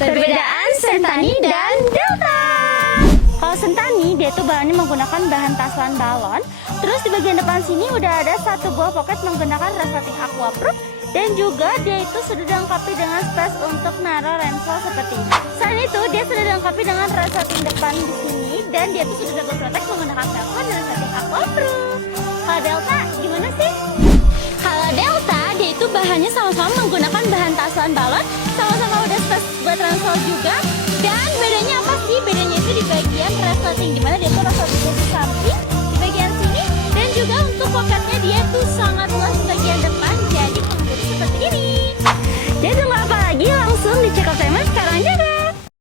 Perbedaan Sentani dan Delta. Kalau Sentani, dia itu bahannya menggunakan bahan taslon balon. Terus di bagian depan sini udah ada satu buah pocket menggunakan resleting aquaproof. Dan juga dia itu sudah dilengkapi dengan space untuk naruh ransel seperti ini. Selain itu, dia sudah dilengkapi dengan resleting depan di sini. Dan dia itu sudah double protect menggunakan velcro dan resleting aquaproof. Kalau Delta, gimana sih? Kalau Delta, dia itu bahannya sama-sama menggunakan bahan taslon balon. Sama-sama udah space buat ransel juga. Dan bedanya apa sih? Bedanya itu di bagian resleting, dimana dia tuh